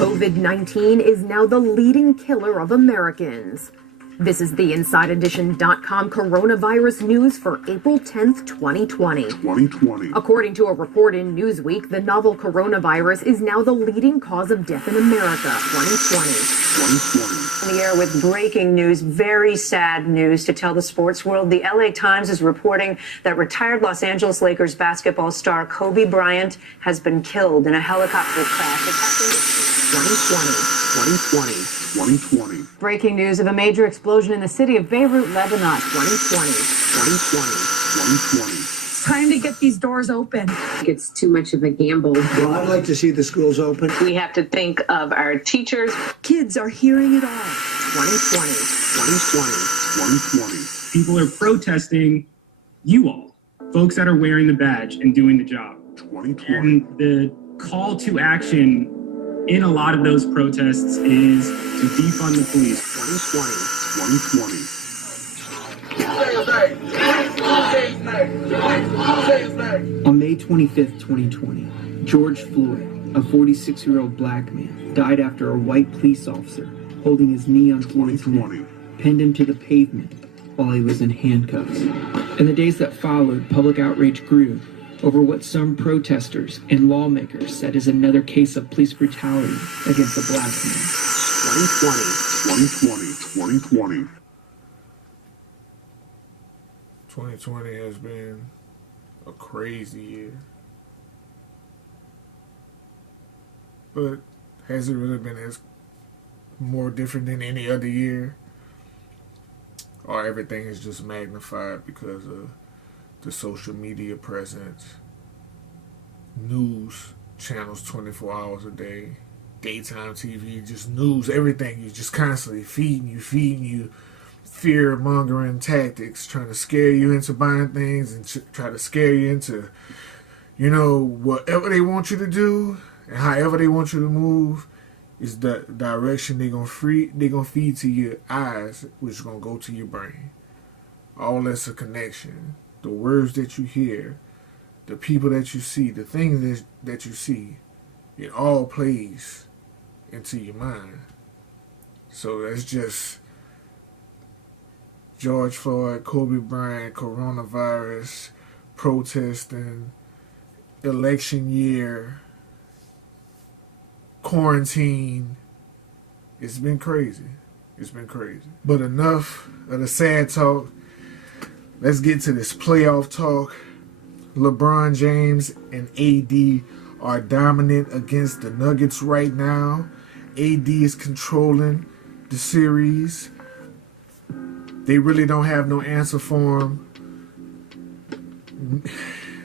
COVID-19 is now the leading killer of Americans. This is the InsideEdition.com coronavirus news for April 10th, 2020. According to a report in Newsweek, the novel coronavirus is now the leading cause of death in America, 2020. In the air with breaking news, very sad news to tell the sports world. The LA Times is reporting that retired Los Angeles Lakers basketball star Kobe Bryant has been killed in a helicopter crash. It happened 2020. Breaking news of a major explosion in the city of Beirut, Lebanon. 2020. It's time to get these doors open. It's too much of a gamble. Well, I'd like to see the schools open. We have to think of our teachers. Kids are hearing it all. 2020. People are protesting you all, folks that are wearing the badge and doing the job. 2020. And the call to action in a lot of those protests is to defund the police. 2020. On May 25th, 2020, George Floyd, a 46-year-old black man, died after a white police officer, holding his knee on Floyd's neck, pinned him to the pavement while he was in handcuffs. In the days that followed, public outrage grew over what some protesters and lawmakers said is another case of police brutality against a black man. 2020. 2020 has been a crazy year. But has it really been as more different than any other year? Or everything is just magnified because of the social media presence, news channels 24 hours a day, daytime TV, just news, everything. You just constantly feeding you fear-mongering tactics, trying to scare you into buying things and try to scare you into, whatever they want you to do and however they want you to move is the direction they're gonna feed to your eyes, which is gonna go to your brain. All that's a connection. The words that you hear, the people that you see, the things that you see, it all plays into your mind. So that's just George Floyd, Kobe Bryant, coronavirus, protesting, election year, quarantine. It's been crazy. But enough of the sad talk. Let's get to this playoff talk. LeBron James and AD are dominant against the Nuggets right now. AD is controlling the series. They really don't have no answer for him.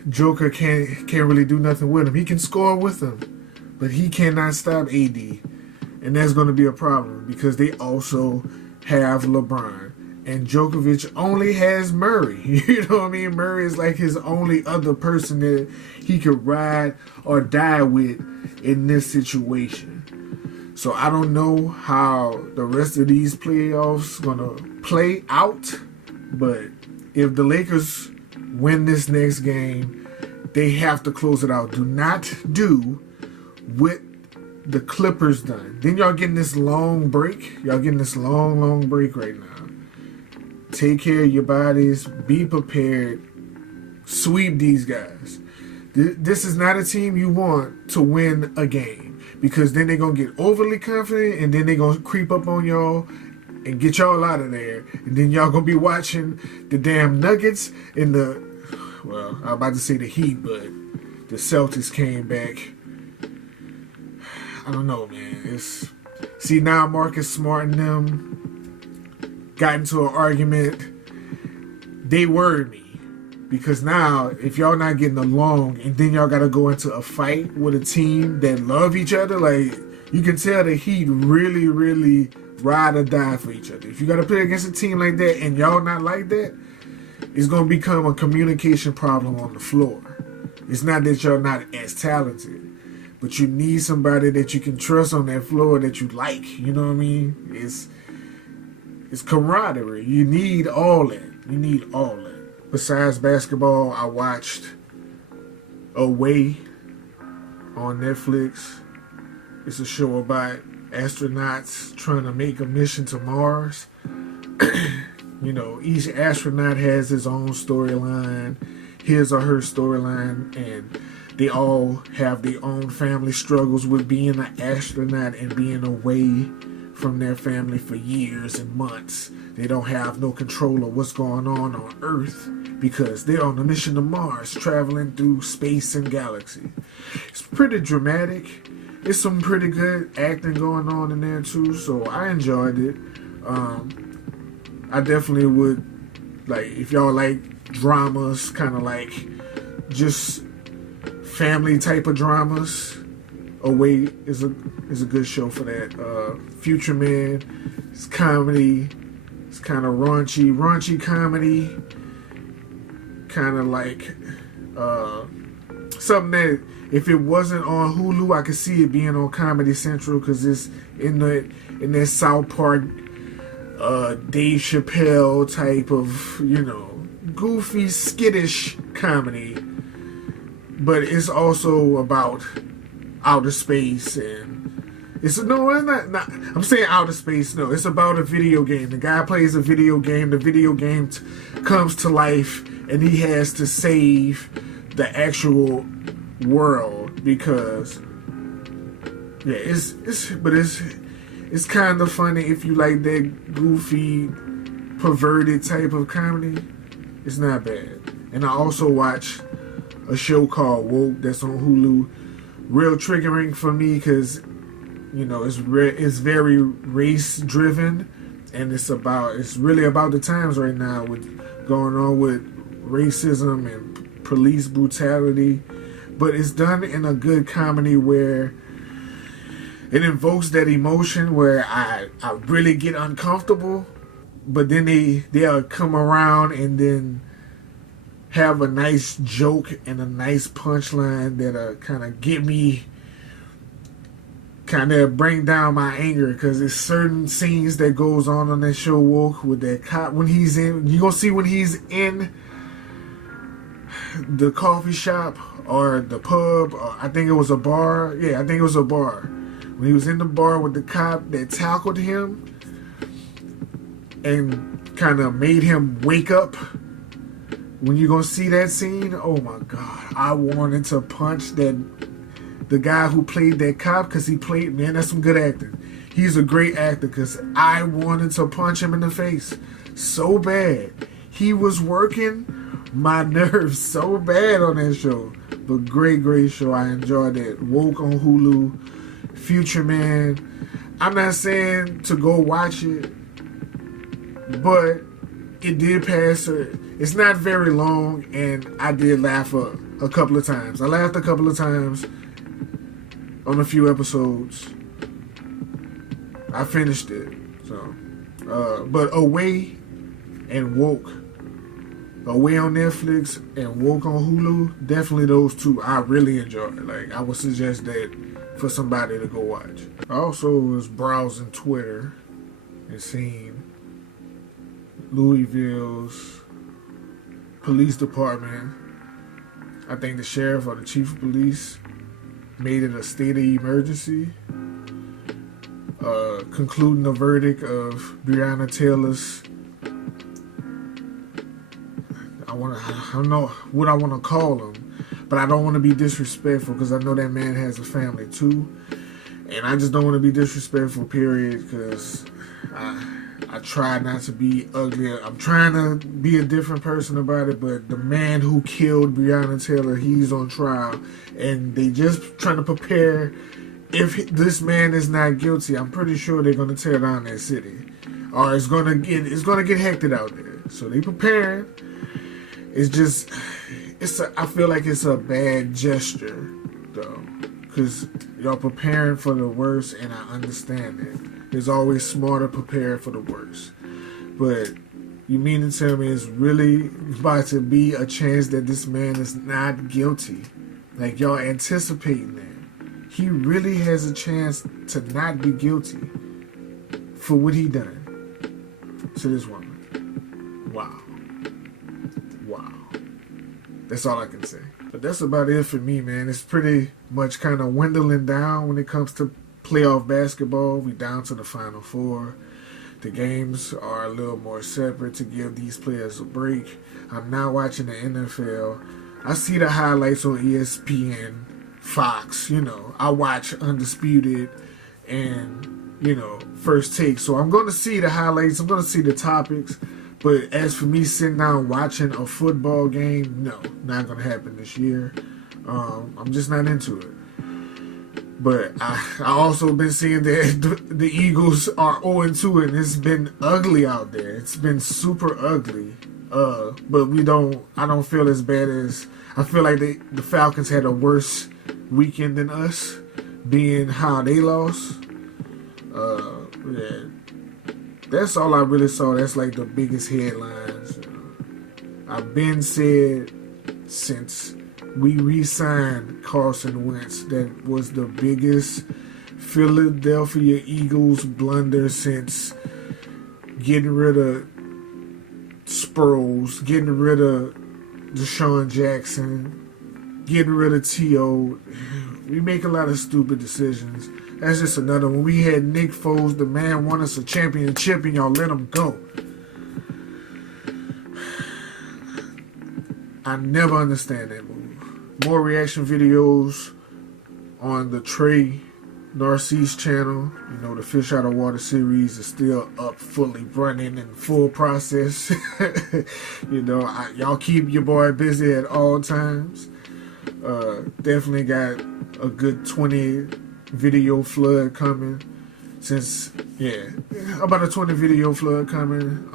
Joker can't really do nothing with him. He can score with him, but he cannot stop AD. And that's going to be a problem because they also have LeBron. And Djokovic only has Murray. You know what I mean? Murray is like his only other person that he could ride or die with in this situation. So I don't know how the rest of these playoffs gonna play out. But if the Lakers win this next game, they have to close it out. Do not do what the Clippers done. Then y'all getting this long break. Y'all getting this long break right now. Take care of your bodies. Be prepared. Sweep these guys. This is not a team you want to win a game because then they're going to get overly confident and then they're going to creep up on y'all and get y'all out of there. And then y'all going to be watching the damn Nuggets and I'm about to say the Heat, but the Celtics came back. I don't know, man. See, now Marcus Smart and them got into an argument. They worried me because now if y'all not getting along and then y'all got to go into a fight with a team that love each other, like you can tell the Heat really ride or die for each other. If you got to play against a team like that and y'all not like that, it's going to become a communication problem on the floor. It's not that y'all not as talented, but you need somebody that you can trust on that floor that you like. You know what I mean? It's camaraderie. You need all that. Besides basketball, I watched Away on Netflix. It's a show about astronauts trying to make a mission to Mars. You know, each astronaut has his own storyline, his or her storyline, and they all have their own family struggles with being an astronaut and being away from their family for years and months. They don't have no control of what's going on Earth because they're on a mission to Mars, traveling through space and galaxy. It's pretty dramatic. It's some pretty good acting going on in there too, so I enjoyed it. I definitely would, like, if y'all like dramas, kind of like just family type of dramas, Away is a good show for that. Future Man, it's comedy. It's kind of raunchy comedy. Kind of like something that if it wasn't on Hulu, I could see it being on Comedy Central because it's in that South Park, Dave Chappelle type of, you know, goofy, skittish comedy. But it's also about outer space, and it's not I'm saying outer space. No, it's about a video game. The guy plays a video game. The video game comes to life, and he has to save the actual world because it's kind of funny if you like that goofy, perverted type of comedy. It's not bad. And I also watch a show called Woke that's on Hulu. Real triggering for me because, you know, it's very race driven, and it's really about the times right now with going on with racism and police brutality, but it's done in a good comedy where it invokes that emotion where I really get uncomfortable, but then they'll come around and then have a nice joke and a nice punchline that'll kind of get me, kind of bring down my anger, because there's certain scenes that goes on that show Woke with that cop when he's in, you gonna see when he's in the coffee shop or the pub, or I think it was a bar. Yeah, I think it was a bar. When he was in the bar with the cop that tackled him and kind of made him wake up. When you gonna see that scene, oh my God, I wanted to punch the guy who played that cop, because that's some good acting. He's a great actor, because I wanted to punch him in the face so bad. He was working my nerves so bad on that show. But great show. I enjoyed it. Woke on Hulu. Future Man. I'm not saying to go watch it, but it did pass. It's not very long, and I did laugh a couple of times. I laughed a couple of times on a few episodes. I finished it. So, but Away and Woke. Away on Netflix and Woke on Hulu, definitely those two I really enjoyed. Like, I would suggest that for somebody to go watch. I also was browsing Twitter and seeing Louisville's police department. I think the sheriff or the chief of police made it a state of emergency, concluding the verdict of Breonna Taylor's, I don't know what I want to call him, but I don't want to be disrespectful because I know that man has a family too, and I just don't want to be disrespectful, period, because I try not to be ugly. I'm trying to be a different person about it, but the man who killed Breonna Taylor, he's on trial, and they just trying to prepare. If this man is not guilty, I'm pretty sure they're gonna tear down that city, or it's gonna get hectic out there. So they preparing. It's just, I feel like it's a bad gesture, though, because y'all preparing for the worst, and I understand it. It's always smarter prepare for the worst. But you mean to tell me it's really about to be a chance that this man is not guilty? Like, y'all anticipating that. He really has a chance to not be guilty for what he done to this woman. Wow. That's all I can say. But that's about it for me, man. It's pretty much kind of dwindling down when it comes to playoff basketball. We down to the Final Four. The games are a little more separate to give these players a break. I'm not watching the NFL. I see the highlights on ESPN, Fox, I watch Undisputed and, First Take. So I'm going to see the highlights. I'm going to see the topics. But as for me sitting down watching a football game, no, not going to happen this year. I'm just not into it. But I also been seeing that the Eagles are 0-2, and it's been ugly out there. It's been super ugly. But I don't feel as bad as, I feel like the Falcons had a worse weekend than us, being how they lost. Yeah. That's all I really saw. That's like the biggest headlines. I've been said since we re-signed Carson Wentz, that was the biggest Philadelphia Eagles blunder since getting rid of Sproles, getting rid of Deshaun Jackson, getting rid of T.O. We make a lot of stupid decisions. That's just another one. We had Nick Foles, the man won us a championship, and y'all let him go. I never understand that move. More reaction videos on the Trey Narcisse channel. The Fish Out of Water series is still up, fully running in full process. Y'all keep your boy busy at all times. Definitely got a good 20 video flood coming. About a 20 video flood coming.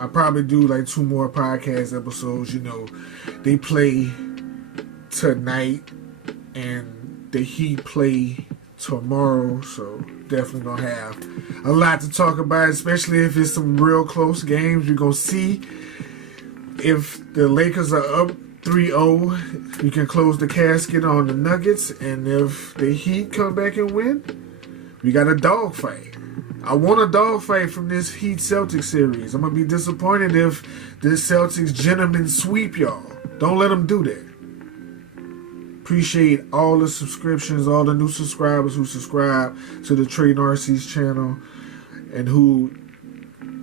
I'll probably do like 2 more podcast episodes. They play tonight and the Heat play tomorrow, so definitely gonna have a lot to talk about, especially if it's some real close games. We're gonna see if the Lakers are up 3-0, you can close the casket on the Nuggets, and if the Heat come back and win, we got a dogfight. I want a dogfight from this Heat-Celtics series. I'm going to be disappointed if the Celtics gentlemen sweep y'all. Don't let them do that. Appreciate all the subscriptions, all the new subscribers who subscribe to the Trey Narcisse channel and who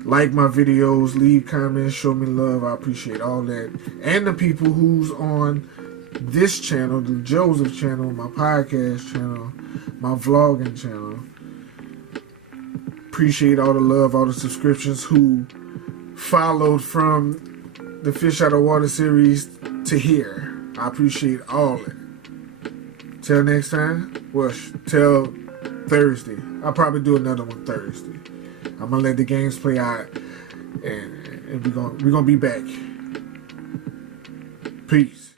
like my videos, leave comments, show me love. I appreciate all that. And the people who's on this channel, the Joseph channel, my podcast channel, my vlogging channel. Appreciate all the love, all the subscriptions who followed from the Fish Out of Water series to here. I appreciate all it. Till next time, till Thursday. I'll probably do another one Thursday. I'm gonna let the games play out, and we're gonna be back. Peace.